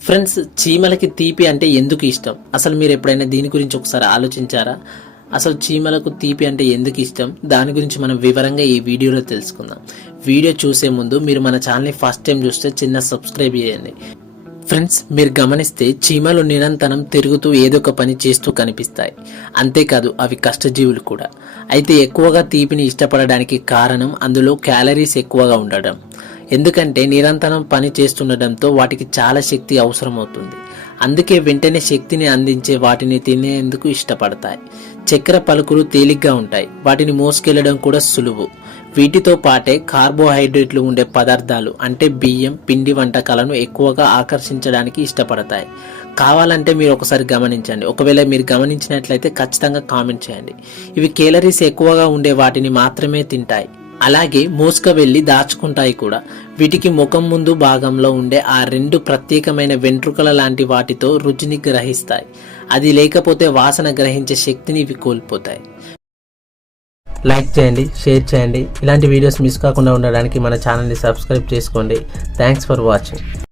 Friends, చీమలకి తీపి అంటే ఎందుకు ఇష్టం? అసలు మీరు ఎప్పుడైనా దీని గురించి ఒకసారి ఆలోచించారా? అసలు చీమలకు తీపి అంటే ఎందుకు ఇష్టం? దాని గురించి మనం వివరంగా ఈ వీడియోలో తెలుసుకుందాం. వీడియో చూసే ముందు మీరు మన ఛానల్ని ఫస్ట్ టైం చూస్తే చిన్న సబ్స్క్రైబ్ చేయండి. ఫ్రెండ్స్, మీరు గమనిస్తే చీమలు నిరంతరం తిరుగుతూ ఏదో ఒక పని చేస్తూ కనిపిస్తాయి. అంతేకాదు అవి కష్టజీవులు కూడా. అయితే ఎక్కువగా తీపిని ఇష్టపడడానికి కారణం అందులో క్యాలరీస్ ఎక్కువగా ఉండడం. ఎందుకంటే నిరంతరం పని చేస్తుండటంతో వాటికి చాలా శక్తి అవసరమవుతుంది. అందుకే వెంటనే శక్తిని అందించే వాటిని తినేందుకు ఇష్టపడతాయి. చక్కెర పలుకులు తేలిగ్గా ఉంటాయి, వాటిని మోసుకెళ్లడం కూడా సులువు. వీటితో పాటే కార్బోహైడ్రేట్లు ఉండే పదార్థాలు అంటే బియ్యం, పిండి వంటకాలను ఎక్కువగా ఆకర్షించడానికి ఇష్టపడతాయి. కావాలంటే మీరు ఒకసారి గమనించండి. ఒకవేళ మీరు గమనించినట్లయితే ఖచ్చితంగా కామెంట్ చేయండి. ఇవి కేలరీస్ ఎక్కువగా ఉండే వాటిని మాత్రమే తింటాయి. అలాగే మోసుక వెళ్ళి దాచుకుంటాయి కూడా. వీటికి ముఖం ముందు భాగంలో ఉండే ఆ రెండు ప్రత్యేకమైన వెంట్రుకల లాంటి వాటితో రుచిని గ్రహిస్తాయి. అది లేకపోతే వాసన గ్రహించే శక్తిని ఇవి కోల్పోతాయి. లైక్ చేయండి, షేర్ చేయండి. ఇలాంటి వీడియోస్ మిస్ కాకుండా ఉండడానికి మన ఛానల్ని సబ్స్క్రైబ్ చేసుకోండి. Thanks for watching.